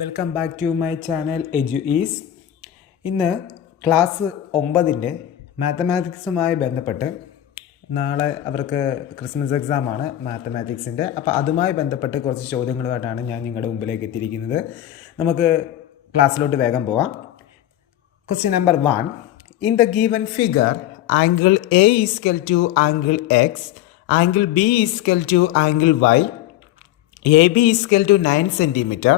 Welcome back to my channel edu ease. ഇന്ന് class 9 മാത്തമാറ്റിക്സുമായി ബന്ധപ്പെട്ട് നാളെ അവർക്ക് ക്രിസ്മസ് എക്സാമാണ് മാത്തമാറ്റിക്സിൻ്റെ. അപ്പോൾ അതുമായി ബന്ധപ്പെട്ട് കുറച്ച് ചോദ്യങ്ങളുമായിട്ടാണ് ഞാൻ നിങ്ങളുടെ മുമ്പിലേക്ക് എത്തിയിരിക്കുന്നത്. നമുക്ക് ക്ലാസ്സിലോട്ട് വേഗം പോവാം. Question number 1. In the given figure angle A is equal to angle X, angle B is equal to angle Y, A B is equal to 9 centimetre,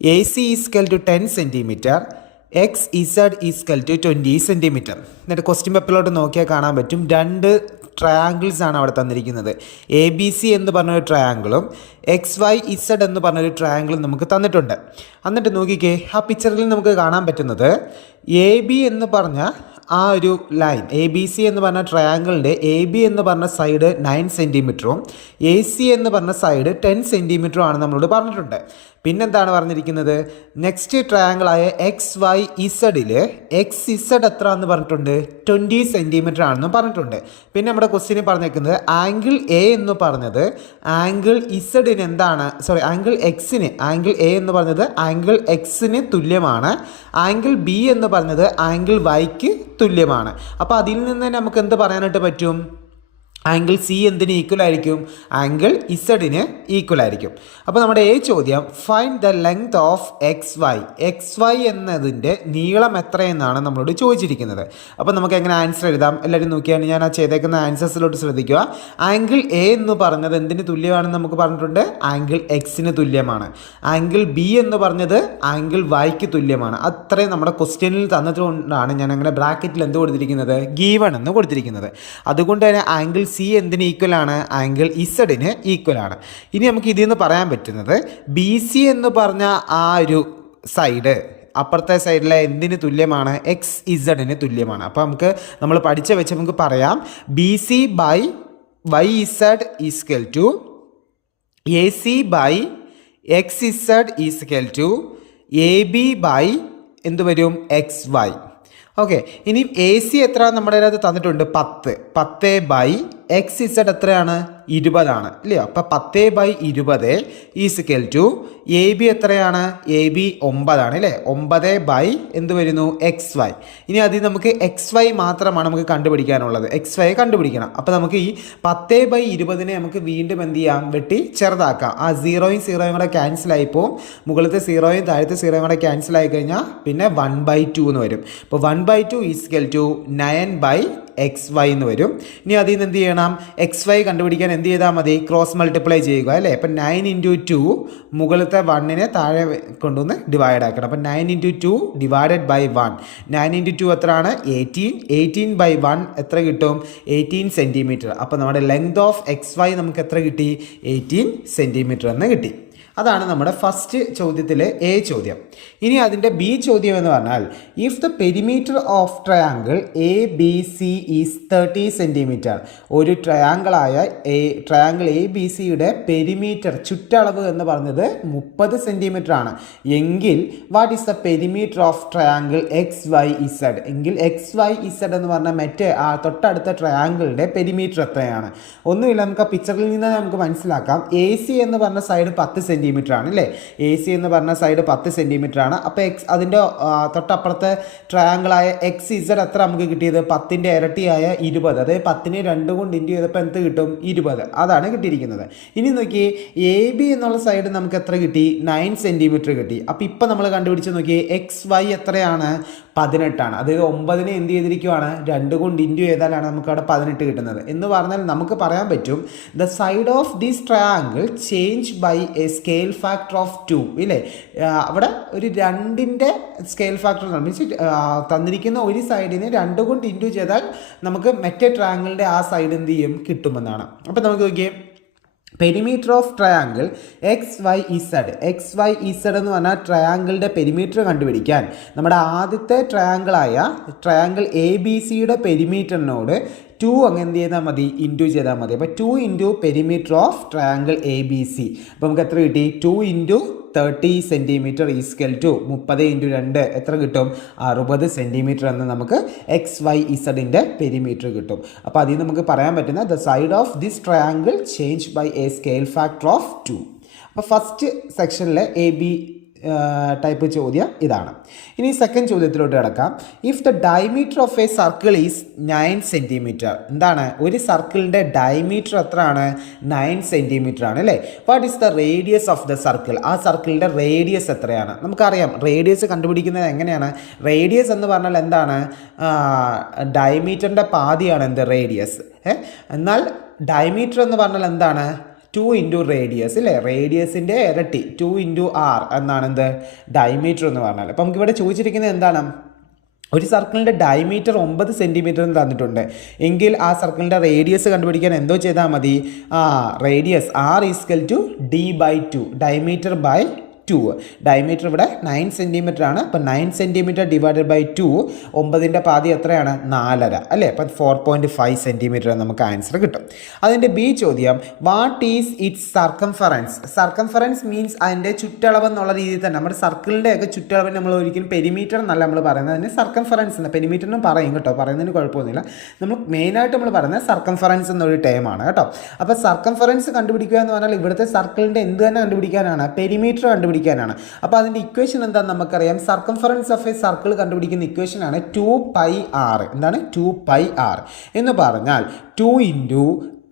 AC is equal to 10 centimetre, XZ is equal to 20 centimetre. എന്നിട്ട് question പേപ്പറിലോട്ട് നോക്കിയാൽ കാണാൻ പറ്റും രണ്ട് triangles ആണ് അവിടെ തന്നിരിക്കുന്നത്. ABC എന്ന് പറഞ്ഞൊരു ട്രയാങ്കിളും XYZ എന്ന് പറഞ്ഞൊരു ട്രയാങ്കിളും നമുക്ക് തന്നിട്ടുണ്ട്. എന്നിട്ട് നോക്കിക്കേ, ആ പിക്ചറിൽ നമുക്ക് കാണാൻ പറ്റുന്നത് AB എന്ന് പറഞ്ഞ ആ ഒരു ലൈൻ, ABC എന്ന് പറഞ്ഞ ട്രയാങ്കിളിൻ്റെ AB എന്ന് പറഞ്ഞ സൈഡ് 9 സെൻറ്റിമീറ്ററും AC എന്ന് പറഞ്ഞ സൈഡ് 10 സെൻറ്റിമീറ്ററും ആണ് നമ്മളോട് പറഞ്ഞിട്ടുണ്ട്. പിന്നെന്താണ് പറഞ്ഞിരിക്കുന്നത്? നെക്സ്റ്റ് ട്രയാങ്കിളായ XYZ XZ എത്ര എന്ന് പറഞ്ഞിട്ടുണ്ട്? 20 സെൻറ്റിമീറ്റർ ആണെന്ന് പറഞ്ഞിട്ടുണ്ട്. പിന്നെ നമ്മുടെ ക്വസ്റ്റ്യന് പറഞ്ഞേക്കുന്നത് ആംഗിൾ എ എന്ന് പറഞ്ഞത് ആംഗിൾ ഇസഡിന് എന്താണ്, ആംഗിൾ എക്സിന്, ആംഗിൾ എ എന്ന് പറഞ്ഞത് ആംഗിൾ എക്സിന് തുല്യമാണ്, ആംഗിൾ ബി എന്ന് പറഞ്ഞത് ആംഗിൾ വൈക്ക് തുല്യമാണ്. അപ്പോൾ അതിൽ നിന്ന് തന്നെ നമുക്ക് എന്ത് പറയാനായിട്ട് പറ്റും? ആംഗിൾ സി എന്തിന് ഈക്വൽ ആയിരിക്കും? ആംഗിൾ ഇസഡിന് ഈക്വൽ ആയിരിക്കും. അപ്പോൾ നമ്മുടെ ചോദ്യം, find the length of XY എന്നതിൻ്റെ നീളം എത്രയെന്നാണ് നമ്മളോട് ചോദിച്ചിരിക്കുന്നത്. അപ്പോൾ നമുക്ക് എങ്ങനെ ആൻസർ എഴുതാം? എല്ലാവരും നോക്കിയാണ് ഞാൻ ആ ചെയ്തേക്കുന്ന ആൻസേഴ്സിലോട്ട് ശ്രദ്ധിക്കുക. ആംഗിൾ എ എന്ന് പറഞ്ഞത് എന്തിന് തുല്യമാണെന്ന് നമുക്ക് പറഞ്ഞിട്ടുണ്ട്? ആംഗിൾ എക്സിന് തുല്യമാണ്. ആംഗിൾ ബി എന്ന് പറഞ്ഞത് ആംഗിൾ വൈക്ക് തുല്യമാണ്. അത്രയും നമ്മുടെ ക്വസ്റ്റ്യനിൽ തന്നതുകൊണ്ടാണ് ഞാൻ അങ്ങനെ ബ്രാക്കറ്റിൽ എന്ത് കൊടുത്തിരിക്കുന്നത്? ഗീവൺ എന്ന് കൊടുത്തിരിക്കുന്നത്. അതുകൊണ്ട് തന്നെ ആംഗിൾ സി എന്തിന് ഈക്വൽ ആണ്? ആംഗിൾ ഇസഡിന് ഈക്വൽ ആണ്. ഇനി നമുക്ക് ഇതിൽ നിന്ന് പറയാൻ പറ്റുന്നത് BC എന്ന് പറഞ്ഞ ആ ഒരു സൈഡ് അപ്പുറത്തെ സൈഡിലെ എന്തിന് തുല്യമാണ്? XZ തുല്യമാണ്. അപ്പോൾ നമ്മൾ പഠിച്ച വെച്ച് നമുക്ക് പറയാം, BC by YZ is equal to AC by XZ is equal to AB by എന്ത് വരും? XY. ഓക്കെ, ഇനി AC എത്ര നമ്മുടെ അതിനകത്ത് തന്നിട്ടുണ്ട്? 10 ബൈ XZ എത്രയാണ്? 20 ആണ്, ഇല്ലയോ? അപ്പോൾ 10 ബൈ 20 ഈസിക്കൽ ടു AB എത്രയാണ്? AB 9 ആണ്, അല്ലേ? 9 ബൈ എന്ത് വരുന്നു? XY. ഇനി അതിൽ നമുക്ക് XY മാത്രമാണ് നമുക്ക് കണ്ടുപിടിക്കാനുള്ളത്. XY കണ്ടുപിടിക്കണം. അപ്പോൾ നമുക്ക് ഈ 10 ബൈ 20 നമുക്ക് വീണ്ടും എന്ത് ചെയ്യാം? വെട്ടി ചെറുതാക്കാം. ആ 0യും 0യും കൂടെ ക്യാൻസലായിപ്പോൾ മുകളിലത്തെ 0യും താഴത്തെ 0യും കൂടെ ക്യാൻസലായി കഴിഞ്ഞാൽ പിന്നെ 1/2 എന്ന് വരും. അപ്പോൾ 1/2 ഈസിക്കൽ ടു 9 ബൈ XY എന്ന് വരും. ഇനി അതിൽ നിന്ന് എന്ത് ചെയ്യണം? XY കണ്ടുപിടിക്കാൻ എന്ത് ചെയ്താൽ മതി? ക്രോസ് മൾട്ടിപ്ലൈ ചെയ്യുക, അല്ലേ? അപ്പം 9 ഇൻറ്റു 2 മുകളിലത്തെ 1നെ താഴെ കൊണ്ടുവന്ന് ഡിവൈഡ് ആക്കണം. അപ്പം 9 ഇൻറ്റു 2 ഡിവൈഡഡ് ബൈ 1. 9 ഇൻറ്റു 2 എത്രയാണ്? 18 ബൈ 1 എത്ര കിട്ടും? 18 സെൻറ്റിമീറ്റർ. അപ്പോൾ നമ്മുടെ ലെങ്ത് ഓഫ് XY നമുക്ക് എത്ര കിട്ടി? 18 സെൻറ്റിമീറ്റർ എന്ന് കിട്ടി. അതാണ് നമ്മുടെ ഫസ്റ്റ് ചോദ്യത്തിലെ ചോദ്യം. ഇനി അതിൻ്റെ ബി ചോദ്യം എന്ന് പറഞ്ഞാൽ, if the perimeter of triangle ABC is 30 centimetre. ഒരു ട്രയാങ്കിൾ ABCയുടെ പെരിമീറ്റർ ചുറ്റളവ് എന്ന് പറഞ്ഞത് 30 സെൻറ്റിമീറ്റർ ആണ് എങ്കിൽ what is the perimeter of triangle XYZ? എങ്കിൽ XYZ എന്ന് പറഞ്ഞാൽ മറ്റേ തൊട്ടടുത്ത ട്രയാങ്കിളിൻ്റെ പെരിമീറ്റർ എത്രയാണ്? ഒന്നുമില്ല, നമുക്ക് ആ പിക്ചറിൽ നിന്ന് നമുക്ക് മനസ്സിലാക്കാം. AC എന്ന് പറഞ്ഞ സൈഡ് 10 സെൻറ്റിമീറ്റർ ആണ്, അല്ലേ? AC എന്ന് പറഞ്ഞ സൈഡ് 10 സെൻറ്റിമീറ്റർ ആണ്. അപ്പോൾ അതിൻ്റെ തൊട്ടപ്പുറത്തെ ട്രയാങ്കിളായ XZ എത്ര നമുക്ക് കിട്ടിയത്? 10ൻ്റെ ഇരട്ടിയായ 20. അതായത് 10നെ 2 കൊണ്ട് ഇൻറ്റു ചെയ്തപ്പോൾ എന്ത് കിട്ടും? 20. അതാണ് കിട്ടിയിരിക്കുന്നത്. ഇനി നോക്കി, AB എന്നുള്ള സൈഡ് നമുക്ക് എത്ര കിട്ടി? 9 സെൻറ്റിമീറ്റർ കിട്ടി. അപ്പോൾ ഇപ്പം നമ്മൾ കണ്ടുപിടിച്ച് നോക്കി, XY എത്രയാണ്? 18 ആണ്. അതായത് 9നെ എന്ത് ചെയ്തിരിക്കുവാണ്? 2 കൊണ്ട് ഇൻറ്റു ചെയ്താലാണ് നമുക്ക് അവിടെ 18 കിട്ടുന്നത്. എന്ന് പറഞ്ഞാൽ നമുക്ക് പറയാൻ പറ്റും, the side of this triangle change by a scale factor of 2, ഇല്ലേ? അവിടെ ഒരു 2ൻ്റെ സ്കെയിൽ ഫാക്ടർ മീൻസ് തന്നിരിക്കുന്ന ഒരു സൈഡിനെ 2 കൊണ്ട് ഇൻറ്റു ചെയ്താൽ നമുക്ക് മറ്റേ ട്രയാങ്കിളിൻ്റെ ആ സൈഡ് എന്ത് ചെയ്യും? കിട്ടുമെന്നാണ്. അപ്പോൾ നമുക്ക് നോക്കിയേ, പെരിമീറ്റർ ഓഫ് ട്രയാങ്കിൾ XYZ എന്ന് പറഞ്ഞാൽ ട്രയാങ്കിളിൻ്റെ പെരിമീറ്റർ കണ്ടുപിടിക്കാൻ നമ്മുടെ ആദ്യത്തെ ട്രയാങ്കിൾ ABCയുടെ പെരിമീറ്ററിനോട് 2 അങ്ങ് എന്ത് ചെയ്താൽ മതി? ഇൻറ്റു ചെയ്താൽ മതി. അപ്പോൾ 2 into perimeter of triangle ABC. അപ്പോൾ നമുക്ക് എത്ര കിട്ടി? 2 into 30 centimetre is equal to 30 into 2 എത്ര കിട്ടും? 60 സെൻറ്റിമീറ്റർ എന്ന് നമുക്ക് XYZൻ്റെ പെരിമീറ്റർ കിട്ടും. അപ്പോൾ അതിൽ നമുക്ക് പറയാൻ പറ്റുന്ന the side of this triangle change by a scale factor of 2. അപ്പോൾ ഫസ്റ്റ് സെക്ഷനിലെ ടൈപ്പ് ചോദ്യം ഇതാണ്. ഇനി സെക്കൻഡ് ചോദ്യത്തിലോട്ട് കിടക്കാം. If the diameter of A circle is 9 centimetre. എന്താണ്? ഒരു സർക്കിളിൻ്റെ ഡയമീറ്റർ എത്രയാണ്? 9 സെൻറ്റിമീറ്റർ ആണ് അല്ലേ? What is the radius of the circle? ആ സർക്കിളിൻ്റെ റേഡിയസ് എത്രയാണ്? നമുക്കറിയാം റേഡിയസ് കണ്ടുപിടിക്കുന്നത് എങ്ങനെയാണ്. റേഡിയസ് എന്ന് പറഞ്ഞാൽ എന്താണ്? ഡയമീറ്ററിൻ്റെ പാതിയാണ് എന്ത്? റേഡിയസ്. എന്നാൽ ഡയമീറ്റർ എന്ന് പറഞ്ഞാൽ എന്താണ്? 2 ഇൻറ്റു റേഡിയസ് അല്ലേ? റേഡിയസിൻ്റെ ഇരട്ടി 2 ഇൻറ്റു r എന്നാണ് എന്ത്? ഡയമീറ്റർ എന്ന് പറഞ്ഞാൽ. അപ്പം നമുക്കിവിടെ ചോദിച്ചിരിക്കുന്നത് എന്താണ്? ഒരു സർക്കിളിൻ്റെ ഡയമീറ്റർ 9 സെൻറ്റിമീറ്റർ എന്ന് തന്നിട്ടുണ്ട് എങ്കിൽ ആ സർക്കിളിൻ്റെ റേഡിയസ് കണ്ടുപിടിക്കാൻ എന്തോ ചെയ്താൽ മതി? Radius r equal to d/2, diameter by 2. Diameter ഇവിടെ 9 സെൻറ്റിമീറ്റർ ആണ്. അപ്പം 9 സെൻറ്റിമീറ്റർ ഡിവൈഡഡ് ബൈ 2, 9ൻ്റെ പാതി എത്രയാണ്? 4.5 അല്ലേ? അപ്പം 4.5 സെൻറ്റിമീറ്റർ നമുക്ക് ആൻസർ കിട്ടും. അതിൻ്റെ ബി ചോദ്യം, what is it's circumference? Circumference means അതിൻ്റെ ചുറ്റളവ് എന്നുള്ള രീതിയിൽ തന്നെ നമ്മുടെ സർക്കിളിൻ്റെ ഒക്കെ ചുറ്റളവിന് നമ്മൾ ഒരിക്കലും പെരിമീറ്റർ എന്നല്ല നമ്മൾ പറയുന്നത്, അതിന് സർക്കംഫറൻസ് എന്ന്. പെരിമീറ്ററിനും പറയും കേട്ടോ, പറയുന്നതിന് കുഴപ്പമൊന്നുമില്ല. നമ്മൾ മെയിനായിട്ട് നമ്മൾ പറയുന്നത് സർക്കംഫറൻസ് എന്നൊരു ടേമാണ് കേട്ടോ. അപ്പോൾ സർക്കംഫറൻസ് കണ്ടുപിടിക്കുക എന്ന് പറഞ്ഞാൽ ഇവിടുത്തെ സർക്കിളിൻ്റെ എന്ത് തന്നെ കണ്ടുപിടിക്കാനാണ്? പെരിമീറ്റർ കണ്ടുപിടിക്കാനാണ്. അപ്പോൾ അതിൻ്റെ ഇക്വേഷൻ എന്താണെന്ന് നമുക്കറിയാം. സർക്കംഫറൻസ് ഓഫ് എ സർക്കിൾ കണ്ടുപിടിക്കുന്ന ഇക്വേഷൻ ആണ് 2πr. എന്താണ്? 2πr എന്ന് പറഞ്ഞാൽ 2 ഇൻറ്റു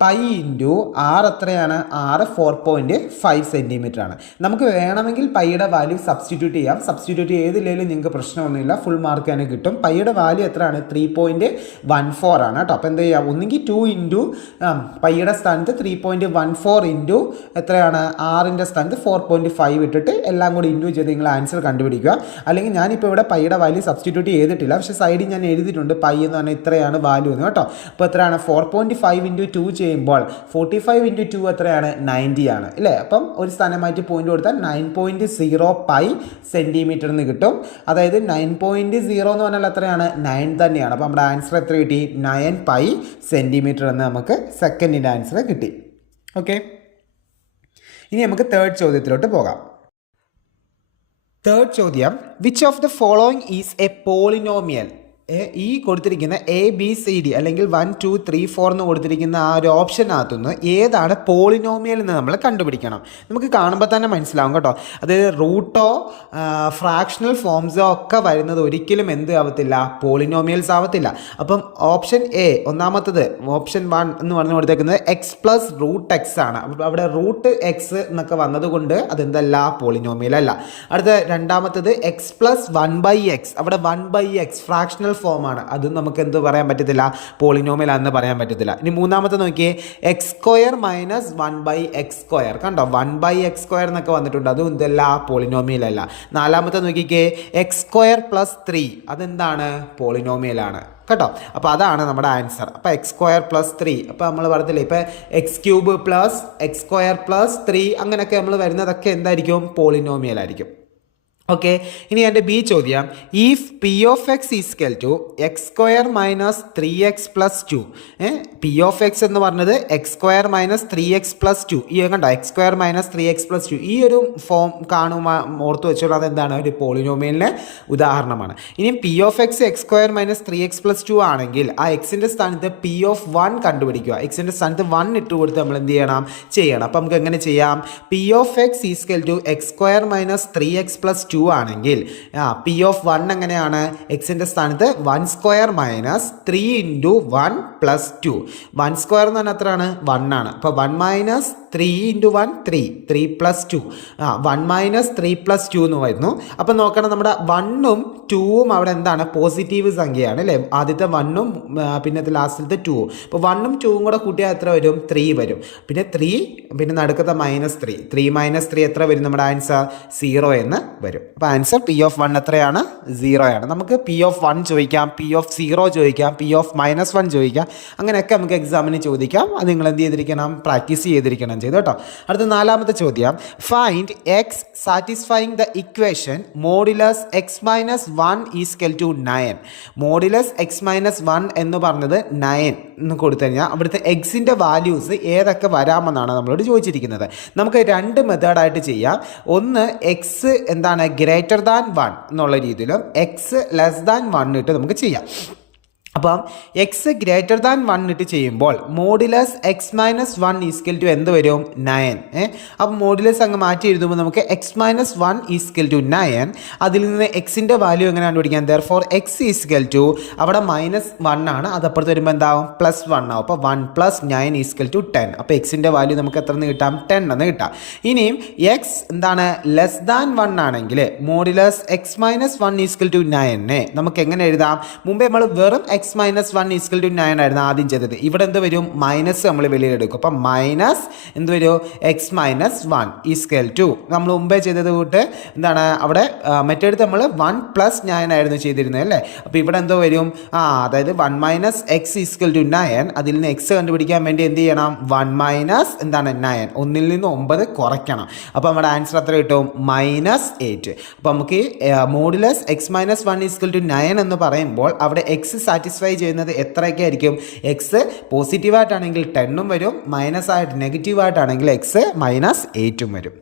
പൈ ഇൻറ്റു r എത്രയാണ്? r 4.5 സെൻറ്റിമീറ്റർ ആണ്. നമുക്ക് വേണമെങ്കിൽ പൈയുടെ വാല്യൂ സബ്സ്റ്റിറ്റ്യൂട്ട് ചെയ്യാം. സബ്സ്റ്റിറ്റ്യൂട്ട് ചെയ്തില്ലെങ്കിലും നിങ്ങൾക്ക് പ്രശ്നമൊന്നുമില്ല, ഫുൾ മാർക്ക് തന്നെ കിട്ടും. പൈയുടെ വാല്യൂ എത്രയാണ്? 3.14 ആണ് കേട്ടോ. അപ്പോൾ എന്ത് ചെയ്യാം? ഒന്നുകിൽ 2 ഇൻറ്റു പൈയുടെ സ്ഥാനത്ത് 3.14 ഇൻറ്റു എത്രയാണ്? ആറിൻ്റെ സ്ഥാനത്ത് 4.5 ഇട്ടിട്ട് എല്ലാം കൂടി ഇൻറ്റു ചെയ്ത് നിങ്ങൾ ആൻസർ കണ്ടുപിടിക്കുക. അല്ലെങ്കിൽ ഞാനിപ്പോൾ ഇവിടെ പൈയുടെ വാല്യൂ സബ്സ്റ്റിറ്റ്യൂട്ട് ചെയ്തിട്ടില്ല, പക്ഷേ സൈഡിൽ ഞാൻ എഴുതിയിട്ടുണ്ട് പൈ എന്ന് പറഞ്ഞാൽ ഇത്രയാണ് വാല്യൂ എന്ന് കേട്ടോ. അപ്പോൾ എത്രയാണ്? 4.5 ഇൻറ്റു 2 ചെയ്യുമ്പോൾ 45 ഇൻറ്റു 2 എത്രയാണ്? 90 ആണ് അല്ലേ? അപ്പം ഒരു സ്ഥാനമായിട്ട് പോയിന്റ് കൊടുത്താൽ 9.05 സെൻറ്റിമീറ്റർ എന്ന് കിട്ടും. അതായത് 9.0 എന്ന് പറഞ്ഞാൽ എത്രയാണ്? 9 തന്നെയാണ്. അപ്പം നമ്മുടെ ആൻസർ എത്ര കിട്ടി? 9π സെൻറ്റിമീറ്റർ എന്ന് നമുക്ക് സെക്കൻഡിൻ്റെ ആൻസർ കിട്ടി. ഓക്കെ, ഇനി നമുക്ക് തേർഡ് ചോദ്യത്തിലോട്ട് പോകാം. തേർഡ് ചോദ്യം, which of the following is A polynomial? ഈ കൊടുത്തിരിക്കുന്ന ABCD അല്ലെങ്കിൽ 1 2 3 4 എന്ന് കൊടുത്തിരിക്കുന്ന ആ ഒരു ഓപ്ഷനകത്തുനിന്ന് ഏതാണ് പോളിനോമിയൽ എന്ന് നമ്മൾ കണ്ടുപിടിക്കണം. നമുക്ക് കാണുമ്പോൾ തന്നെ മനസ്സിലാവും കേട്ടോ. അതായത് റൂട്ടോ ഫ്രാക്ഷണൽ ഫോംസോ ഒക്കെ വരുന്നത് ഒരിക്കലും എന്ത് ആവത്തില്ല? പോളിനോമിയൽസ് ആവത്തില്ല. അപ്പം ഓപ്ഷൻ എ, ഒന്നാമത്തത് ഓപ്ഷൻ 1 എന്ന് പറഞ്ഞു കൊടുത്തേക്കുന്നത് x പ്ലസ് റൂട്ട് എക്സ് ആണ്. അപ്പം അവിടെ റൂട്ട് എക്സ് എന്നൊക്കെ വന്നതുകൊണ്ട് അതെന്തല്ല? പോളിനോമിയൽ അല്ല. അടുത്ത രണ്ടാമത്തത് x പ്ലസ് 1/x, അവിടെ 1/x ഫ്രാക്ഷണൽ ഫോമാണ്, അതും നമുക്ക് എന്ത് പറയാൻ പറ്റത്തില്ല? പോളിനോമിയൽ ആണെന്ന് പറയാൻ പറ്റത്തില്ല. ഇനി മൂന്നാമത്തെ നോക്കിയേ, x² മൈനസ് 1/x². കണ്ടോ? 1/x² എന്നൊക്കെ വന്നിട്ടുണ്ട്, അതും ഇതല്ല പോളിനോമിയൽ അല്ല. നാലാമത്തെ നോക്കിക്കേ, x² പ്ലസ് 3, അതെന്താണ്? പോളിനോമിയൽ ആണ് കേട്ടോ. അപ്പോൾ അതാണ് നമ്മുടെ ആൻസർ. അപ്പോൾ x² പ്ലസ് 3, അപ്പോൾ നമ്മൾ പറഞ്ഞില്ലേ ഇപ്പോൾ x³ പ്ലസ് x² പ്ലസ് 3 അങ്ങനെയൊക്കെ നമ്മൾ വരുന്നതൊക്കെ എന്തായിരിക്കും? പോളിനോമിയൽ ആയിരിക്കും. ഓക്കെ, ഇനി എൻ്റെ ബി ചോദ്യം, if P of X is equal to x² minus 3x plus 2. P of X എന്ന് പറഞ്ഞത് x² മൈനസ് 3x പ്ലസ് 2. ഈ കണ്ടോ? x² മൈനസ് 3x പ്ലസ് 2 ഈ ഒരു ഫോം കാണുമ്പോൾ ഓർത്ത് വെച്ചോളൂ, അതെന്താണ്? ഒരു പോളിനോമിയലിൻ്റെ ഉദാഹരണമാണ്. ഇനി P of X x² minus 3x plus 2 ആണെങ്കിൽ ആ എക്സിൻ്റെ സ്ഥാനത്ത് പി ഓഫ് 1 കണ്ടുപിടിക്കുക. എക്സിൻ്റെ സ്ഥാനത്ത് 1 ഇട്ട് കൊടുത്ത് നമ്മൾ എന്ത് ചെയ്യണം? അപ്പം നമുക്ക് എങ്ങനെ ചെയ്യാം? P of X is equal to x² minus 3x plus 2 ആണെങ്കിൽ പി ഓഫ് 1 എങ്ങനെയാണ്? എക്സിൻ്റെ സ്ഥാനത്ത് 1² മൈനസ് 3 ഇൻറ്റു 1 പ്ലസ് 2. 1² എന്ന് പറഞ്ഞാൽ എത്രയാണ്? 1 ആണ്. അപ്പോൾ 1 minus 3 into 1 3 plus 2. 1 minus 3 plus 2 എന്ന് വരുന്നു. അപ്പം നോക്കണം, നമ്മുടെ 1ഉം 2ഉം അവിടെ എന്താണ്? പോസിറ്റീവ് സംഖ്യയാണ് അല്ലേ? ആദ്യത്തെ 1ഉം പിന്നെ ലാസ്റ്റിലത്തെ 2ഉം. അപ്പോൾ 1ഉം 2ഉം കൂടെ കൂട്ടിയാൽ എത്ര വരും? 3 വരും. പിന്നെ 3 പിന്നെ നടുക്കത്തെ മൈനസ് 3 മൈനസ് 3 എത്ര വരും? നമ്മുടെ ആൻസർ 0 എന്ന് വരും. അപ്പോൾ ആൻസർ പി ഓഫ് 1 എത്രയാണ്? 0 ആണ്. നമുക്ക് പി ഓഫ് 1 ചോദിക്കാം, പി ഓഫ് 0 ചോദിക്കാം, പി ഓഫ് -1 ചോദിക്കാം. അങ്ങനെയൊക്കെ നമുക്ക് എക്സാമിന് ചോദിക്കാം. അത് നിങ്ങൾ എന്ത് ചെയ്തിരിക്കണം? പ്രാക്ടീസ് ചെയ്തിരിക്കണം ചെയ്തു കേട്ടോ. അടുത്ത നാലാമത്തെ ചോദ്യം, find X satisfying the equation modulus X minus 1 is equal to 9. Modulus X minus 1 എന്ന് പറഞ്ഞത് 9 എന്ന് കൊടുത്തു കഴിഞ്ഞാൽ അവിടുത്തെ എക്സിൻ്റെ വാല്യൂസ് ഏതൊക്കെ വരാമെന്നാണ് നമ്മളോട് ചോദിച്ചിരിക്കുന്നത്. നമുക്ക് 2 മെത്തേഡായിട്ട് ചെയ്യാം. ഒന്ന്, എക്സ് എന്താണ്? ഗ്രേറ്റർ ദാൻ 1 എന്നുള്ള രീതിയിലും എക്സ് ലെസ് ദാൻ 1 ഇട്ട് നമുക്ക് ചെയ്യാം. അപ്പം എക്സ് ഗ്രേറ്റർ ദാൻ 1 ഇട്ട് ചെയ്യുമ്പോൾ modulus X minus 1 is equal to എന്ത് വരും 9. അപ്പം മോഡുലസ് അങ്ങ് മാറ്റി എഴുതുമ്പോൾ നമുക്ക് എക്സ് മൈനസ് 1 ഈസ്കൽ ടു 9. അതിൽ നിന്ന് എക്സിൻ്റെ വാല്യൂ എങ്ങനെ കണ്ടുപിടിക്കാം? ദെയർഫോർ എക്സ് ഈസ്കൽ ടു അവിടെ -1 ആണ്, അത് അപ്പുറത്ത് വരുമ്പോൾ എന്താവും +1 ആവും. അപ്പോൾ 1 + 9 ഈസ്കൽ ടു 10. അപ്പോൾ എക്സിൻ്റെ വാല്യൂ നമുക്ക് എത്ര എന്ന് കിട്ടാം? 10 എന്ന് കിട്ടാം. ഇനിയും എക്സ് എന്താണ് ലെസ് ദാൻ 1 ആണെങ്കിൽ modulus X minus 1 is equal to 9 നമുക്ക് എങ്ങനെ എഴുതാം? മുമ്പേ നമ്മൾ വെറും എക്സ് മൈനസ് 1 ഈസ്കൽ ടു 9 ആയിരുന്നു ആദ്യം ചെയ്തത്. ഇവിടെ എന്ത് വരും? മൈനസ് നമ്മൾ വെളിയിലെടുക്കും. അപ്പം മൈനസ് എന്ത് വരും? എക്സ് മൈനസ് 1 ഈസ്കൽ ടു നമ്മൾ മുമ്പേ ചെയ്തത് കൂട്ട് എന്താണ് അവിടെ മറ്റേടുത്ത് നമ്മൾ 1 + 9 ആയിരുന്നു ചെയ്തിരുന്നത് അല്ലേ? അപ്പോൾ ഇവിടെ എന്തോ വരും? അതായത് 1 - എക്സ് ഈസ്കൽ ടു 9. അതിൽ നിന്ന് എക്സ് കണ്ടുപിടിക്കാൻ വേണ്ടി എന്ത് ചെയ്യണം? 1 - എന്താണ് 9, 1 നിന്ന് 9 കുറയ്ക്കണം. അപ്പോൾ നമ്മുടെ ആൻസർ എത്ര കിട്ടും? -8. അപ്പോൾ നമുക്ക് modulus X minus 1 is equal to 9 എന്ന് പറയുമ്പോൾ അവിടെ എക്സ് സാറ്റിസ്ഫൈ ചെയ്യുന്നത് എത്രയൊക്കെ ആയിരിക്കും? എക്സ് പോസിറ്റീവായിട്ടാണെങ്കിൽ 10 വരും, നെഗറ്റീവായിട്ടാണെങ്കിൽ എക്സ് -8 വരും.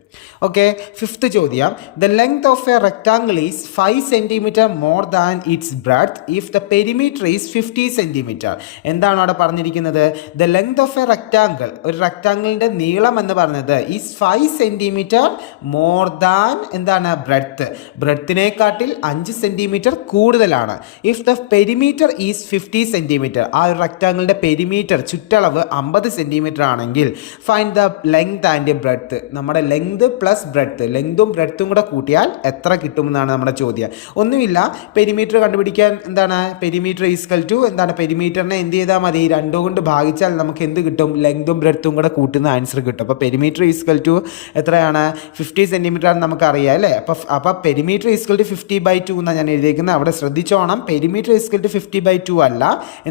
ഓക്കെ, 5th ചോദ്യം. The length of A rectangle is 5 centimetre more than it's breadth if the perimeter is 50 centimetre. എന്താണ് അവിടെ പറഞ്ഞിരിക്കുന്നത്? The length of A rectangle, ഒരു റെക്ടാങ്കിളിൻ്റെ നീളം എന്ന് പറഞ്ഞത് ഈസ് 5 സെൻറ്റിമീറ്റർ മോർ ദാൻ എന്താണ് ബ്രെഡ്ത്ത്, ബ്രെഡ്ത്തിനെക്കാട്ടിൽ 5 സെൻറ്റിമീറ്റർ കൂടുതലാണ്. If the perimeter is 50 centimetre, ആ ഒരു റെക്ടാങ്കിളിൻ്റെ പെരിമീറ്റർ ചുറ്റളവ് 50 സെൻറ്റിമീറ്റർ ആണെങ്കിൽ find the length and breadth. നമ്മുടെ ലെങ്ത് പ്ലസ് ബ്രെഡ്ത്ത്, ലെങ്തും ബ്രെഡ്ത്തും കൂടെ കൂട്ടിയാൽ എത്ര കിട്ടുമെന്നാണ് നമ്മുടെ ചോദ്യം. ഒന്നുമില്ല, പെരിമീറ്റർ കണ്ടുപിടിക്കാൻ എന്താണ്? പെരിമീറ്റർ ഈസ്കൽ ടു എന്താണ്? പെരിമീറ്ററിനെ എന്ത് ചെയ്താൽ മതി? 2 കൊണ്ട് ഭാഗിച്ചാൽ നമുക്ക് എന്ത് കിട്ടും? ലെങ്തും ബ്രെഡ്ത്തും കൂടെ കൂട്ടുന്ന ആൻസർ കിട്ടും. അപ്പോൾ പെരിമീറ്റർ ഈസ്കൽ ടു എത്രയാണ്? 50 സെൻറ്റിമീറ്റർ ആണ് നമുക്കറിയാം അല്ലേ? അപ്പോൾ പെരിമീറ്റർ ഈസ്കൽ ടു 50/2 എന്നാണ് ഞാൻ എഴുതിയിരിക്കുന്നത്. അവിടെ ശ്രദ്ധിച്ചോണം, പെരിമീറ്റർ ഈസ്കൽ ടു 50/2 അല്ല.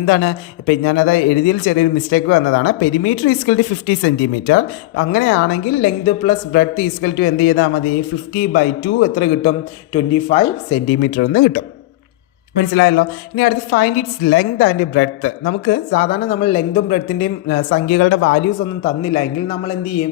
എന്താണ്? ഇപ്പം ഞാനത് എഴുതിയിൽ ചെറിയൊരു മിസ്റ്റേക്ക് വന്നതാണ്. Perimeter is equal to 50 centimetre. അങ്ങനെയാണെങ്കിൽ length plus breadth is equal to എന്ത് ചെയ്താൽ മതി? 50/2 എത്ര കിട്ടും? 25 സെൻറ്റിമീറ്റർ എന്ന് കിട്ടും. മനസ്സിലായല്ലോ. ഇനി അടുത്ത് find its length and breadth. നമുക്ക് സാധാരണ നമ്മൾ ലെങ്തും ബ്രെഡ്ത്തിൻ്റെയും സംഖ്യകളുടെ വാല്യൂസ് ഒന്നും തന്നില്ല എങ്കിൽ നമ്മൾ എന്ത് ചെയ്യും?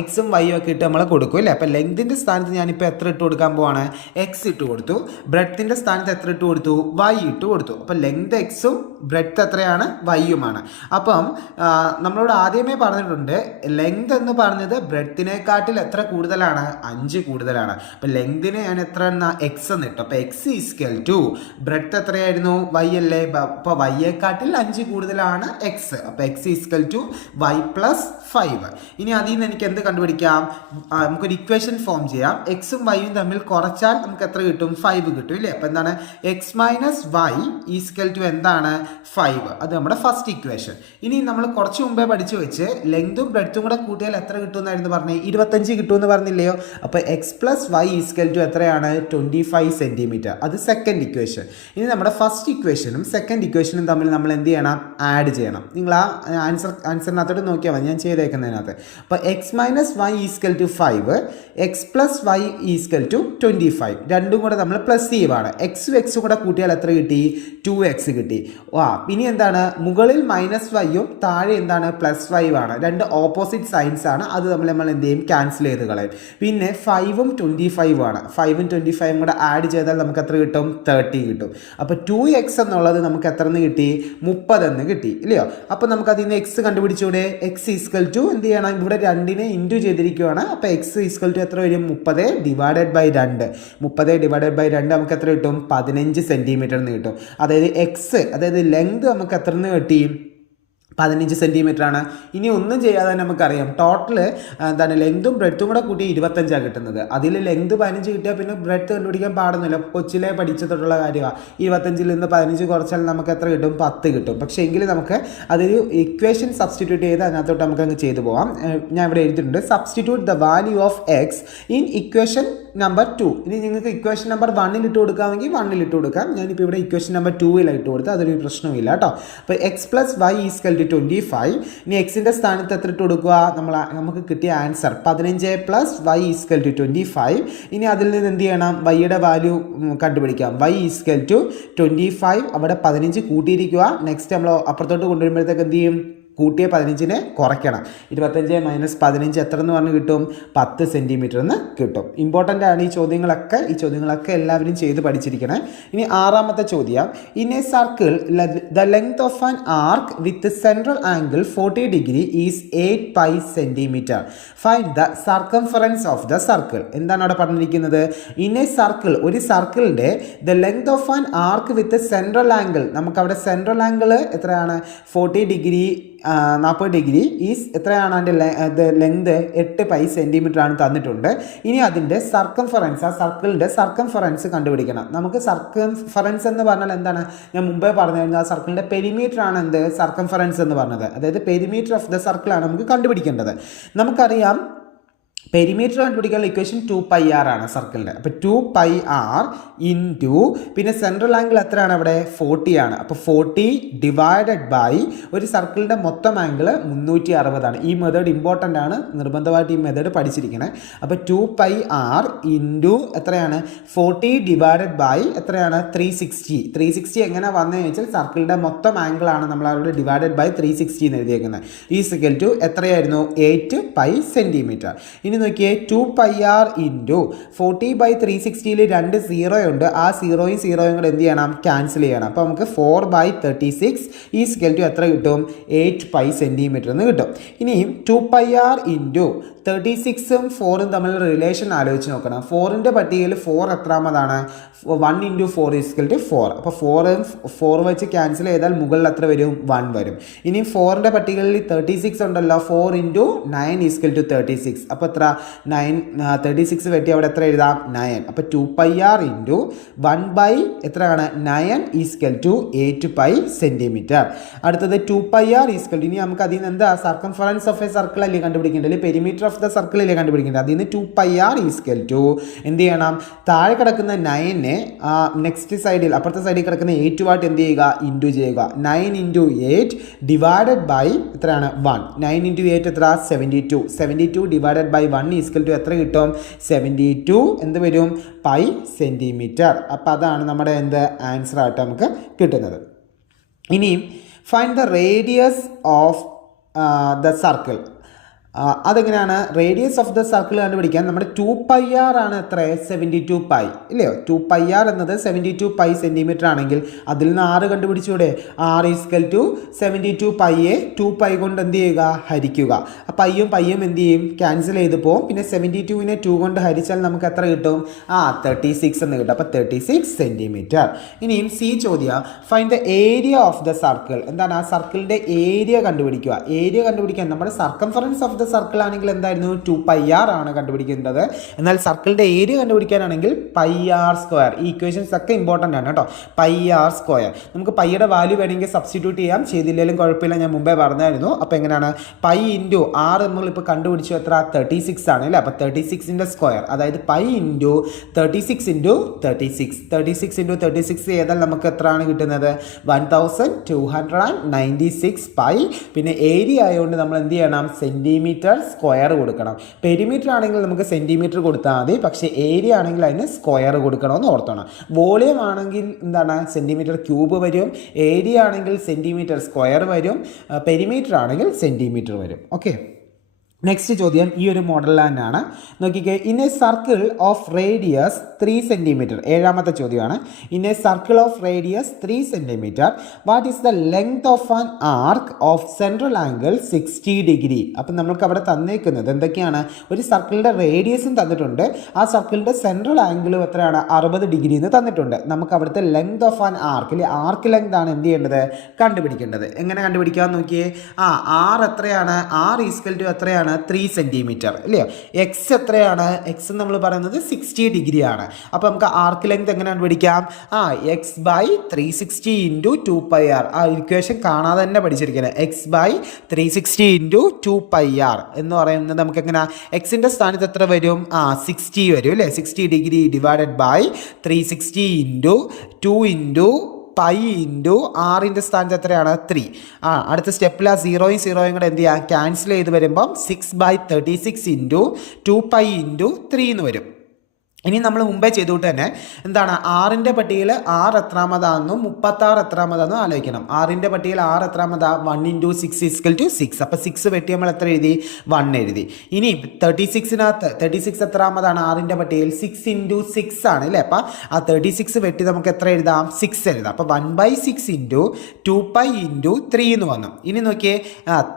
എക്സും വൈയും ഒക്കെ ഇട്ട് നമ്മൾ കൊടുക്കും അല്ലേ? അപ്പോൾ ലെങ്തിൻ്റെ സ്ഥാനത്ത് ഞാനിപ്പോൾ എത്ര ഇട്ട് കൊടുക്കാൻ പോവാണ്? എക്സ് ഇട്ട് കൊടുത്തു. ബ്രെഡ്ത്തിൻ്റെ സ്ഥാനത്ത് എത്ര ഇട്ട് കൊടുത്തു? വൈ ഇട്ട് കൊടുത്തു. അപ്പോൾ ലെങ്ത് എക്സും ബ്രെഡ്ത്ത് എത്രയാണ്? വൈയുമാണ്. അപ്പം നമ്മളോട് ആദ്യമേ പറഞ്ഞിട്ടുണ്ട് ലെങ്ത് എന്ന് പറഞ്ഞത് ബ്രെഡ്ത്തിനെക്കാട്ടിൽ എത്ര കൂടുതലാണ്? 5 കൂടുതലാണ്. അപ്പോൾ ലെങ്തിന് ഞാൻ എത്ര എന്ന എക്സ് എന്ന് ഇട്ടു. അപ്പോൾ എക്സ് ഈസ്കൽ ടു ബ്രെഡ്ത്ത് എത്രയായിരുന്നു? വൈ അല്ലേ? അപ്പോൾ വൈയെക്കാട്ടിൽ 5 കൂടുതലാണ് എക്സ്. അപ്പോൾ എക്സ് ഈസ്കൽ ടു വൈ + 5. ഇനി അതിൽ നിന്ന് എനിക്ക് എന്ത് കണ്ടുപിടിക്കാം? നമുക്കൊരു ഇക്വേഷൻ ഫോം ചെയ്യാം. എക്സും വൈയും തമ്മിൽ കുറച്ചാൽ നമുക്ക് എത്ര കിട്ടും? 5 കിട്ടും ഇല്ലേ? അപ്പോൾ എന്താണ്? X minus Y is equal to എന്താണ്? 5. അത് നമ്മുടെ ഫസ്റ്റ് ഇക്വേഷൻ. ഇനി നമ്മൾ കുറച്ച് മുമ്പേ പഠിച്ചു വെച്ച് ലെങ്തും ബ്രെഡ്ത്തും കൂടെ കൂട്ടിയാൽ എത്ര കിട്ടുമെന്നായിരുന്നു പറഞ്ഞത്? 25 കിട്ടുമെന്ന് പറഞ്ഞില്ലയോ? അപ്പോൾ എക്സ് + വൈ ഈസ്കൽ ടു എത്രയാണ്? 25 സെൻറ്റിമീറ്റർ. അത് സെക്കൻഡ് ഇക്വേഷൻ. ഇനി നമ്മുടെ ഫസ്റ്റ് ഇക്വേഷനും സെക്കൻഡ് ഇക്വേഷനും തമ്മിൽ നമ്മൾ എന്ത് ചെയ്യണം? ആഡ് ചെയ്യണം. നിങ്ങൾ ആ ആൻസറിനകത്തോട്ട് നോക്കിയാൽ മതി, ഞാൻ ചെയ്തേക്കുന്നതിനകത്ത്. അപ്പോൾ X minus Y is equal to 5, X + Y is equal to 25. രണ്ടും കൂടെ നമ്മൾ പ്ലസ് ചെയ്യുവാണ്. എക്സും കൂടെ കൂട്ടിയാൽ എത്ര കിട്ടി? 2x കിട്ടി. ഇനി എന്താണ്? മുകളിൽ -5ഉം താഴെ എന്താണ്? +5 ആണ്. രണ്ട് ഓപ്പോസിറ്റ് സൈൻസ് ആണ്. അത് നമ്മൾ എന്ത് ചെയ്യും? ക്യാൻസൽ ചെയ്ത് കളയും. പിന്നെ 5ഉം 25 ആണ്. 5ഉം 25ഉം കൂടെ ആഡ് ചെയ്താൽ നമുക്ക് എത്ര കിട്ടും? 30 കിട്ടും. അപ്പോൾ 2x എന്നുള്ളത് നമുക്ക് എത്ര എന്ന് കിട്ടി? 30 എന്ന് കിട്ടി ഇല്ലയോ? അപ്പോൾ നമുക്ക് അതിൽ നിന്ന് എക്സ് കണ്ടുപിടിച്ചൂടെ? എക്സ് ഈസ്കൽ ടു എന്ത് ചെയ്യണം? ഇവിടെ 2നെ ഇൻറ്റു ചെയ്തിരിക്കുകയാണ്. അപ്പോൾ എക്സ് ഈസ്കൽ ടു എത്ര വരും? 30 ഡിവൈഡഡ് ബൈ 2. 30 ഡിവൈഡഡ് ബൈ 2 നമുക്ക് എത്ര കിട്ടും? 15 സെൻറ്റിമീറ്റർ എന്ന് കിട്ടും. അതായത് എക്സ്, അതായത് ലെങ്ത് നമുക്ക് എത്ര എന്ന് കിട്ടി? 15 സെൻറ്റിമീറ്റർ ആണ്. ഇനി ഒന്നും ചെയ്യാതെ നമുക്കറിയാം ടോട്ടൽ എന്താണ്? ലെങ്തും ബ്രെഡ്ത്തും കൂടെ കൂട്ടി 25 കിട്ടുന്നത്. അതിൽ ലെങ്ത് 15 കിട്ടിയാൽ പിന്നെ ബ്രെഡ്ത്ത് കണ്ടുപിടിക്കാൻ പാടുന്നില്ല. കൊച്ചിലെ പഠിച്ചിട്ടുള്ള കാര്യമാണ്. 25ൽ നിന്ന് 15 കുറച്ചാൽ നമുക്ക് എത്ര കിട്ടും? 10 കിട്ടും. പക്ഷേ എങ്കിലും നമുക്ക് അതൊരു ഇക്വേഷൻ സബ്സ്റ്റിറ്റ്യൂട്ട് ചെയ്ത് അതിനകത്തോട്ട് നമുക്ക് അങ്ങ് ചെയ്തു പോകാം. ഞാൻ ഇവിടെ എഴുതിയിട്ടുണ്ട് substitute the value of X in equation number 2. ഇനി നിങ്ങൾക്ക് ഇക്വേഷൻ നമ്പർ 1ൽ ഇട്ട് കൊടുക്കാമെങ്കിൽ 1ൽ ഇട്ട് കൊടുക്കാം. ഞാനിപ്പോൾ ഇവിടെ ഇക്വേഷൻ നമ്പർ 2ൽ ഇട്ട് കൊടുത്താൽ അതൊരു പ്രശ്നമില്ല കേട്ടോ. അപ്പോൾ എക്സ് + വൈ ഈസ്കൽ ടു 25. ഇനി എക്സിൻ്റെ സ്ഥാനത്ത് എത്ര ഇട്ട് കൊടുക്കുക? നമുക്ക് കിട്ടിയ ആൻസർ 15 + വൈ ഈസ്കൽ ടു 25. ഇനി അതിൽ നിന്ന് എന്ത് ചെയ്യണം? വൈയുടെ വാല്യൂ കണ്ടുപിടിക്കാം. Y is equal to 25. അവിടെ 15 കൂട്ടിയിരിക്കുക. നെക്സ്റ്റ് നമ്മൾ അപ്പുറത്തോട്ട് കൊണ്ടുവരുമ്പോഴത്തേക്ക് എന്ത് ചെയ്യും? കൂട്ടിയ 15നെ കുറയ്ക്കണം. 25 മൈനസ് 15 എത്ര എന്ന് പറഞ്ഞ് കിട്ടും? 10 സെൻറ്റിമീറ്റർ എന്ന് കിട്ടും. ഇമ്പോർട്ടൻ്റ് ആണ് ഈ ചോദ്യങ്ങളൊക്കെ എല്ലാവരും ചെയ്ത് പഠിച്ചിരിക്കണേ. ഇനി 6ാമത്തെ ചോദ്യം, in a circle the length of an arc with central angle 40 degree is 8 pi centimetre. Find the circumference of the circle. എന്താണ് അവിടെ പറഞ്ഞിരിക്കുന്നത്? ഇൻ എ സർക്കിൾ, ഒരു സർക്കിളിൻ്റെ the length of an arc with central angle, നമുക്കവിടെ central angle എത്രയാണ്? 40 degree 40 degree is എത്രയാണ്? അതിൻ്റെ length 8 pi centimetre ആണ് തന്നിട്ടുണ്ട്. ഇനി അതിൻ്റെ സർക്കംഫറൻസ്, ആ സർക്കിളിൻ്റെ സർക്കംഫറൻസ് കണ്ടുപിടിക്കണം. നമുക്ക് സർക്കംഫറൻസ് എന്ന് പറഞ്ഞാൽ എന്താണ്? ഞാൻ മുമ്പേ പറഞ്ഞിരുന്നു, ആ സർക്കിളിൻ്റെ പെരിമീറ്റർ ആണ് എന്ത്? സർക്കംഫറൻസ് എന്ന് പറഞ്ഞത്. അതായത് പെരിമീറ്റർ ഓഫ് ദ സർക്കിളാണ് നമുക്ക് കണ്ടുപിടിക്കേണ്ടത്. നമുക്കറിയാം പെരിമീറ്റർ കണ്ടുപിടിക്കാനുള്ള ഇക്വേഷൻ 2πr ആണ് സർക്കിളിൻ്റെ. അപ്പോൾ 2πr ഇൻറ്റു പിന്നെ സെൻട്രൽ ആംഗിൾ എത്രയാണ് അവിടെ? 40 ആണ്. അപ്പോൾ 40 ഡിവൈഡഡ് ബൈ ഒരു സർക്കിളിൻ്റെ മൊത്തം ആംഗിൾ 360 ആണ്. ഈ മെത്തേഡ് ഇമ്പോർട്ടൻ്റ് ആണ്, നിർബന്ധമായിട്ട് ഈ മെത്തേഡ് പഠിച്ചിരിക്കണേ. അപ്പോൾ 2πr ഇൻറ്റു എത്രയാണ്? 40 ഡിവൈഡഡ് ബൈ എത്രയാണ്? 360. 360 എങ്ങനെ വന്നതെന്ന് വെച്ചാൽ സർക്കിളിൻ്റെ മൊത്തം ആംഗിൾ ആണ് നമ്മൾ അവിടെ ഡിവൈഡഡ് ബൈ 360 എന്ന് എഴുതിയേക്കുന്നത്. ഈസ് ഈക്വൽ ടു എത്രയായിരുന്നു? 8 പൈ സെൻറ്റിമീറ്റർ. ഇനി നോക്കിയേ, 2πr ഇൻറ്റു 40/360 2 സീറോ ഉണ്ട്. ആ സീറോയും കൂടെ എന്ത് ചെയ്യണം? ക്യാൻസൽ ചെയ്യണം. അപ്പോൾ നമുക്ക് 4/36 ഈസ് ഈക്വൽ ടു എത്ര കിട്ടും? 8 പൈ സെൻറ്റിമീറ്റർ എന്ന് കിട്ടും. ഇനി 2πr ഇൻറ്റു 36ഉം 4ഉം തമ്മിൽ റിലേഷൻ ആലോചിച്ച് നോക്കണം. 4ൻ്റെ പട്ടികയിൽ 4 എത്രാമതാണ്? 1 ഇൻറ്റു 4 ഈസ് ഈക്വൽ ടു 4. അപ്പോൾ 4 വെച്ച് ക്യാൻസൽ ചെയ്താൽ മുകളിൽ എത്ര വരും? 1 വരും. ഇനി 4ൻ്റെ പട്ടികയിൽ 36 ഉണ്ടല്ലോ, 4 ഇൻറ്റു 9 ഈസ് ഈക്വൽ ടു 36. അപ്പോൾ എത്ര? 36 വെട്ടി അവിടെ എത്ര എഴുതാം? 9. അപ്പോൾ 2πr ഇൻറ്റു 1 എത്രയാണ്? 9 is equal to 8 pi centimetre. അടുത്തത് 2πr ഈസ് ഈക്വൽ ടു, ഇനി നമുക്ക് അതിൽ നിന്ന് എന്താ? സർക്കംഫറൻസ് ഓഫ് എ സർക്കിൾ അല്ലേ കണ്ടുപിടിക്കേണ്ടത്? പെരിമീറ്റർ ഓഫ് ദ സർക്കിൾ അല്ലേ കണ്ടുപിടിക്കേണ്ടത്? അതിൽ നിന്ന് 2πr ഈസ് ഈക്വൽ ടു എന്ത് ചെയ്യണം? താഴെ കിടക്കുന്ന 9നെ നെക്സ്റ്റ് സൈഡിൽ, അപ്പുറത്തെ സൈഡിൽ കിടക്കുന്ന 8 എന്ത് ചെയ്യുക? ഇൻറ്റു ചെയ്യുക. 9 ഇൻറ്റു 8 ഡിവൈഡഡ് ബൈ എത്രയാണ്? 1. 9 ഇൻറ്റു 8 എത്ര? 72. 72 ഡിവൈഡഡ് ബൈ 1 ഈക്വൽ ടു എത്ര കിട്ടും? 72 എന്ത് വരും? Pi centimetre. അപ്പോൾ അതാണ് നമ്മുടെ എന്ത് ആൻസർ ആയിട്ട് നമുക്ക് കിട്ടുന്നത്. ഇനിയും find the radius of the circle. അതെങ്ങനെയാണ്? റേഡിയസ് ഓഫ് ദ സർക്കിൾ കണ്ടുപിടിക്കാൻ നമ്മുടെ 2πr ആണ് എത്ര? 72 പൈ ഇല്ലയോ? 2πr എന്നത് 72 പൈ സെൻറ്റിമീറ്റർ ആണെങ്കിൽ അതിൽ നിന്ന് 6 കണ്ടുപിടിച്ചൂടെ? r ഈക്വൽ ടു 72 പൈയെ 2 പൈ കൊണ്ട് എന്ത് ചെയ്യുക? ഹരിക്കുക. ആ പയ്യും എന്ത് ചെയ്യും? ക്യാൻസൽ ചെയ്ത് പോകും. പിന്നെ 72നെ 2 കൊണ്ട് ഹരിച്ചാൽ നമുക്ക് എത്ര കിട്ടും? 36 എന്ന് കിട്ടും. അപ്പോൾ 36 സെൻറ്റിമീറ്റർ. ഇനിയും സി ചോദ്യം, find the area of the circle. എന്താണ്? ആ സർക്കിളിൻ്റെ ഏരിയ കണ്ടുപിടിക്കുക. ഏരിയ കണ്ടുപിടിക്കാൻ നമ്മുടെ സർക്കംഫറൻസ് ഓഫ് ദ സർക്കിൾ ആണെങ്കിൽ എന്തായിരുന്നു? 2πr ആണ് കണ്ടുപിടിക്കേണ്ടത്. എന്നാൽ സർക്കിളിൻ്റെ ഏരിയ കണ്ടുപിടിക്കാനാണെങ്കിൽ πr². ഈ ഇക്വേഷൻസ് ഒക്കെ ഇമ്പോർട്ടൻ്റ് ആണ് കേട്ടോ. πr². നമുക്ക് പൈയുടെ വാല്യൂ വേണമെങ്കിൽ സബ്സ്റ്റിറ്റ്യൂട്ട് ചെയ്യാം, ചെയ്തില്ലെങ്കിലും കുഴപ്പമില്ല, ഞാൻ മുമ്പേ പറഞ്ഞായിരുന്നു. അപ്പോൾ എങ്ങനെയാണ്? പൈ ഇൻറ്റു r നമ്മളിപ്പോൾ കണ്ടുപിടിച്ചു എത്ര? 36 ആണ് അല്ലേ? അപ്പോൾ 36ൻ്റെ സ്ക്വയർ, അതായത് പൈ ഇൻറ്റു 36 ഇൻറ്റു 36. 36 ഇൻറ്റു 36 ചെയ്താൽ നമുക്ക് എത്രയാണ് കിട്ടുന്നത്? 1296 പൈ. പിന്നെ ഏരിയ ആയതുകൊണ്ട് നമ്മൾ എന്ത് ചെയ്യണം? സെൻറ്റിമീറ്റർ സ്ക്വയർ കൊടുക്കണം. പെരിമീറ്റർ ആണെങ്കിൽ നമുക്ക് സെൻറ്റിമീറ്റർ കൊടുത്താൽ മതി, പക്ഷേ ഏരിയ ആണെങ്കിൽ അതിന് സ്ക്വയർ കൊടുക്കണമെന്ന് ഓർത്തോണം. വോളിയം ആണെങ്കിൽ എന്താണ്? സെൻറ്റിമീറ്റർ ക്യൂബ് വരും. ഏരിയ ആണെങ്കിൽ സെൻറ്റിമീറ്റർ സ്ക്വയർ വരും. പെരിമീറ്റർ ആണെങ്കിൽ സെൻറ്റിമീറ്റർ വരും. ഓക്കെ, നെക്സ്റ്റ് ചോദ്യം ഈ ഒരു മോഡൽ തന്നെയാണ്. നോക്കിക്കേ, in a circle of radius 3 centimetre. 7ാമത്തെ ചോദ്യമാണ്. In a circle of radius 3 centimetre what is the length of an arc of central angle 60 degree. അപ്പം നമ്മൾക്ക് അവിടെ തന്നേക്കുന്നത് എന്തൊക്കെയാണ്? ഒരു സർക്കിളിൻ്റെ റേഡിയസും തന്നിട്ടുണ്ട്, ആ സർക്കിളിൻ്റെ സെൻട്രൽ ആംഗിളും എത്രയാണ്? 60 ഡിഗ്രി എന്ന് തന്നിട്ടുണ്ട്. നമുക്ക് അവിടുത്തെ length of an arc, arc length ആണ് എന്ത് ചെയ്യേണ്ടത്? കണ്ടുപിടിക്കേണ്ടത്. എങ്ങനെ കണ്ടുപിടിക്കാൻ നോക്കിയേ? r എത്രയാണ്? r ഈക്വൽ ടു എത്രയാണ്? 3 സെൻറ്റിമീറ്റർ ഇല്ലയോ? എക്സ് എത്രയാണ്? എക്സ് നമ്മൾ പറയുന്നത് 60 ഡിഗ്രി ആണ്. അപ്പോൾ നമുക്ക് ആർക്ക് ലെങ്ത് എങ്ങനെ കണ്ടുപിടിക്കാം? X by 360 into 2πr. ആ ഇക്വേഷൻ കാണാതെ തന്നെ പഠിച്ചിരിക്കുന്നത്. എക്സ് ബൈ 360 ഇൻറ്റു 2πr എന്ന് പറയുന്നത് നമുക്ക് എങ്ങനെ? എക്സിൻ്റെ സ്ഥാനത്ത് എത്ര വരും? 60 വരും അല്ലേ? 60 degree divided by 360 into 2 into pi into ആറിൻ്റെ സ്ഥാനത്ത് എത്രയാണ്? 3. അടുത്ത സ്റ്റെപ്പിൽ ആ സീറോയും കൂടെ എന്ത് ചെയ്യുക? ക്യാൻസൽ ചെയ്ത് വരുമ്പം 6/36 ഇൻറ്റു 2π ഇൻറ്റു 3 എന്ന് വരും. ഇനി നമ്മൾ മുമ്പേ ചെയ്തുകൊണ്ട് തന്നെ എന്താണ് ആറിൻ്റെ പട്ടികയിൽ 6 എത്രാമതാണെന്നും 36 എത്രാമതാണെന്നും ആലോചിക്കണം. ആറിൻ്റെ പട്ടികയിൽ 6 എത്രാമതാ 1 × 6 = 6. അപ്പോൾ 6 വെട്ടി നമ്മൾ എത്ര എഴുതി? 1 എഴുതി. ഇനി 36 എത്രാമതാണ് ആറിൻ്റെ പട്ടികയിൽ? 6 × 6 ആണ് അല്ലേ. അപ്പോൾ ആ 36 വെട്ടി നമുക്ക് എത്ര എഴുതാം? 6 എഴുതാം. അപ്പോൾ 1/6 × 2π × 3 എന്ന് വന്നു. ഇനി നോക്കിയേ,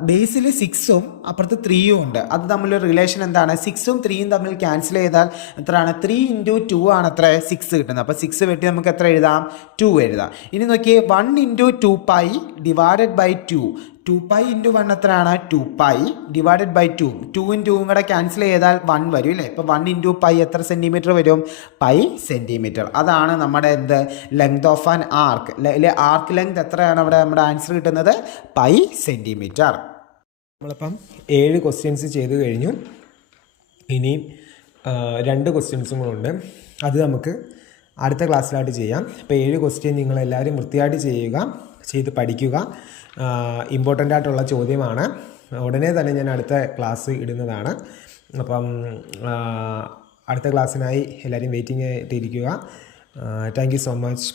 ബേസിൽ 6ഉം അപ്പുറത്ത് 3ഉം ഉണ്ട്. അത് തമ്മിലൊരു റിലേഷൻ എന്താണ്? 6ഉം 3ഉം തമ്മിൽ ക്യാൻസൽ ചെയ്താൽ എത്രയാണ്? 3 × 2 ആണ് എത്ര? 6 കിട്ടുന്നത്. അപ്പോൾ 6 വെട്ടി നമുക്ക് എത്ര എഴുതാം? 2 എഴുതാം. ഇനി നോക്കിയേ, 1 × 2π / 2. 2π × 1 എത്രയാണ്? 2π / 2. 2ഉം 2ഉം കൂടെ ക്യാൻസൽ ചെയ്താൽ 1 വരും അല്ലേ. ഇപ്പോൾ 1 × π എത്ര സെൻറ്റിമീറ്റർ വരും? π സെൻറ്റിമീറ്റർ. അതാണ് നമ്മുടെ എന്ത്? Length of an arc. Arc length എത്രയാണ് അവിടെ നമ്മുടെ ആൻസർ കിട്ടുന്നത്? π സെൻറ്റിമീറ്റർ. നമ്മളിപ്പം 7 ക്വസ്റ്റ്യൻസ് ചെയ്ത് കഴിഞ്ഞു. ഇനി 2 ക്വസ്റ്റ്യൻസും കൂടെ ഉണ്ട്. അത് നമുക്ക് അടുത്ത ക്ലാസ്സിലായിട്ട് ചെയ്യാം. അപ്പോൾ 7 ക്വസ്റ്റ്യൻ നിങ്ങളെല്ലാവരും വൃത്തിയായിട്ട് ചെയ്യുക, ചെയ്ത് പഠിക്കുക. ഇമ്പോർട്ടൻ്റ് ആയിട്ടുള്ള ചോദ്യമാണ്. ഉടനെ തന്നെ ഞാൻ അടുത്ത ക്ലാസ് ഇടുന്നതാണ്. അപ്പം അടുത്ത ക്ലാസ്സിനായി എല്ലാവരും വെയിറ്റിംഗ് ആയിട്ടിരിക്കുക. Thank you so much.